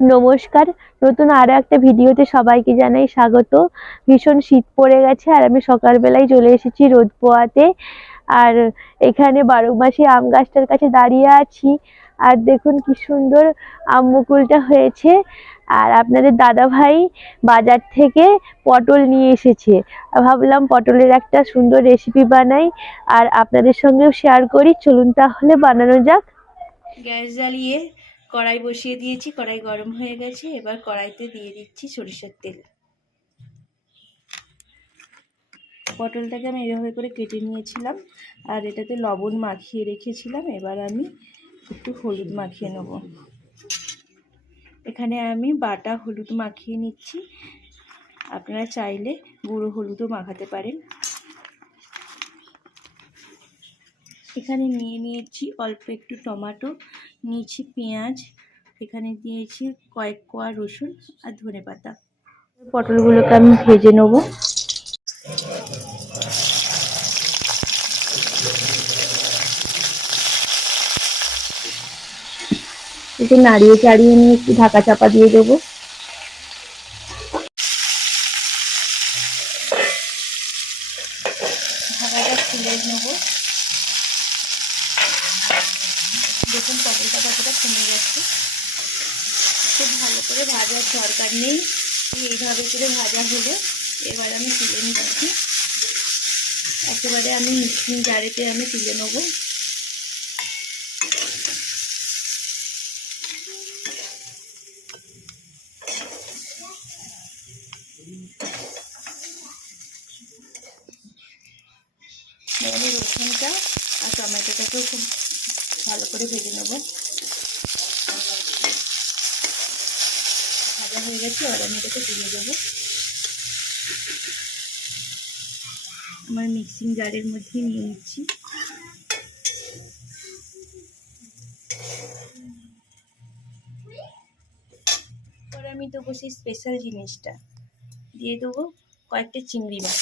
নমস্কার। নতুন আরো একটা ভিডিওতে সবাইকে জানাই স্বাগত। ভীষণ শীত পড়ে গেছে আর আমি সকালবেলায় চলে এসেছি রোদ পোয়াতে। আর এখানে 12 মাসি আম গাছটার কাছে দাঁড়িয়ে আছি। আর দেখুন কি সুন্দর আম মুকুলটা হয়েছে। আর আপনাদের দাদা ভাই বাজার থেকে পটল নিয়ে এসেছে। ভাবলাম পটলের একটা সুন্দর রেসিপি বানাই আর আপনাদের সঙ্গেও শেয়ার করি। চলুন তাহলে বানানো যাক। গ্যাস জ্বালিয়ে কড়াই বসিয়ে দিয়েছি, কড়াই গরম হয়ে গেছে। এবার কড়াইতে দিয়ে দিচ্ছি সরিষার তেল। পটলটাকে আমি এভাবে করে কেটে নিয়েছিলাম আর এটাতে লবণ মাখিয়ে রেখেছিলাম। এবার আমি একটু হলুদ মাখিয়ে নেব। এখানে আমি বাটা হলুদ মাখিয়ে নিচ্ছি, আপনারা চাইলে গুঁড়ো হলুদও মাখাতে পারেন। এখানে নিয়ে নিয়েছি অল্প একটু টমেটো, নিয়েছি পেঁয়াজ, এখানে দিয়েছি কয়েক কোয়া রসুন আর ধনেপাতা। পটলগুলোকে আমি ভেজে নেব। একটু নাড়িয়ে চাড়িয়ে নিয়ে একটু ঢাকা চাপা দিয়ে দেবো। ঢাকাটা খুলে নেব। দেখুন পটলটা কতটা কমে গেছে। খুব ভালো করে ভাজার দরকার নেই, এইভাবে করে ভাজা হলে এবার আমি তুলে নিচ্ছি। একেবারে আমি মিক্সিং জারেতে আমি তুলে নেব। আমি রসুনটা আর টমেটোটাকেও খুব ভালো করে ভেজে নেব। ভাজা হয়ে গেছে, এবার আমি এটাকে তুলে দেবো। আমার মিক্সিং জারের মধ্যে নিয়ে নিচ্ছি। এবার আমি দেবো সেই স্পেশাল জিনিসটা, দিয়ে দেবো কয়েকটা চিংড়ি মাছ।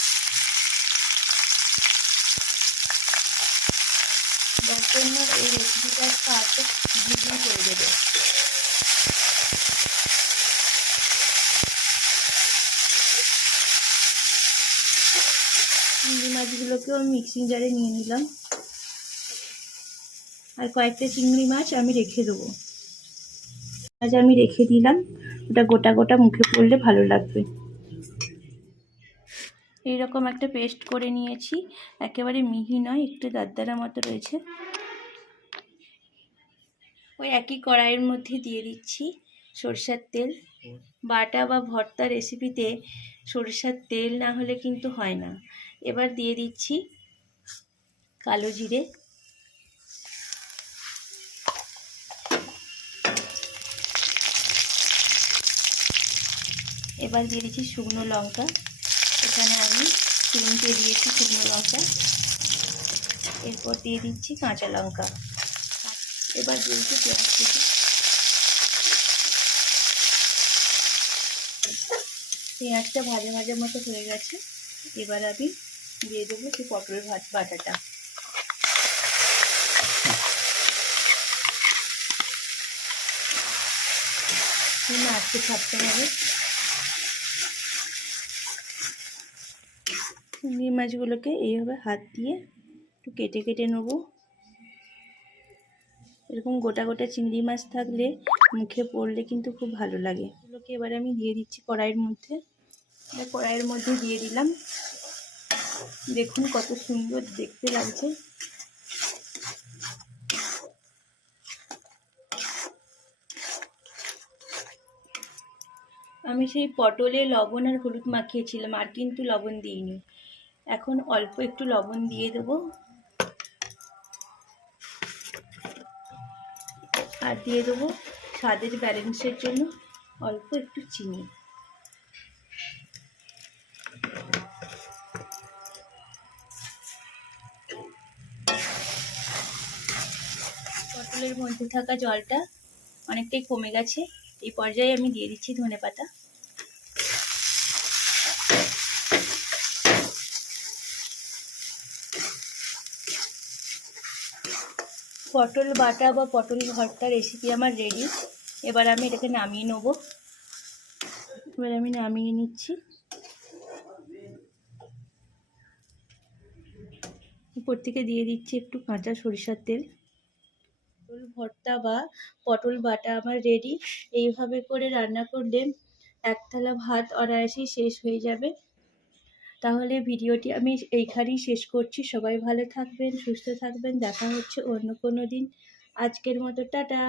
যার জন্য এই রেসিপিটার স্বাদ দ্বিগুণ করে দেবে। চিংড়ি মাছগুলোকেও আমি মিক্সিং জারে নিয়ে নিলাম। আর কয়েকটা চিংড়ি মাছ আমি রেখে দেবো। আজ আমি রেখে দিলাম, ওটা গোটা গোটা মুখে পড়লে ভালো লাগবে। এইরকম একটা পেস্ট করে নিয়েছি, একেবারে মিহি নয়, একটু দারদারা মতো রয়েছে। ওই একই কড়াইয়ের মধ্যে দিয়ে দিচ্ছি সরষের তেল। বাটা বা ভর্তা রেসিপিতে সরষের তেল না হলে কিন্তু হয় না। এবার দিয়ে দিচ্ছি কালো জিরে, এবার দিয়ে দিচ্ছি শুকনো লঙ্কা। এখানে আমি 3টে দিয়েছি শুকনো লঙ্কা। এরপর দিয়ে দিচ্ছি কাঁচা লঙ্কা। এবার দিয়ে দিচ্ছি পেঁয়াজ কুচি। পেঁয়াজটা ভাজা ভাজা মতো হয়ে গেছে। এবার আমি দিয়ে দেবো সেই পটলের বাটাটা। আজকে ছাড়তে হবে। চিংড়ি মাছগুলোকে এইভাবে হাত দিয়ে একটু কেটে কেটে নেবো। এরকম গোটা গোটা চিংড়ি মাছ থাকলে মুখে পড়লে কিন্তু খুব ভালো লাগে। এগুলোকে এবারে আমি দিয়ে দিচ্ছি কড়াইয়ের মধ্যে। কড়াইয়ের মধ্যে দিয়ে দিলাম। দেখুন কত সুন্দর দেখতে লাগছে। আমি সেই পটলে লবণ আর হলুদ মাখিয়েছিলাম, আর কিন্তু লবণ দিইনি। এখন অল্প একটু লবণ দিয়ে দেবো আর দিয়ে দেবো স্বাদের ব্যালেন্সের জন্য অল্প একটু চিনি। পটলের মধ্যে থাকা জলটা অনেকটাই কমে গেছে। এই পর্যায়ে আমি দিয়ে দিচ্ছি ধনেপাতা। পটল বাটা বা পটল ভর্তা রেসিপি আমার রেডি। এবার আমি এটাকে নামিয়ে নেব। এবার আমি নামিয়ে নিচ্ছি। উপর থেকে দিয়ে দিচ্ছি একটু কাঁচা সরিষার তেল। পটল ভর্তা বা পটল বাটা আমার রেডি। এইভাবে করে রান্না করলে এক থালা ভাত অনায়াসেই শেষ হয়ে যাবে। তাহলে ভিডিওটি আমি এইখানেই শেষ করছি। সবাই ভালো থাকবেন, সুস্থ থাকবেন। দেখা হচ্ছে অন্য কোনো দিন। আজকের মতো টাটা।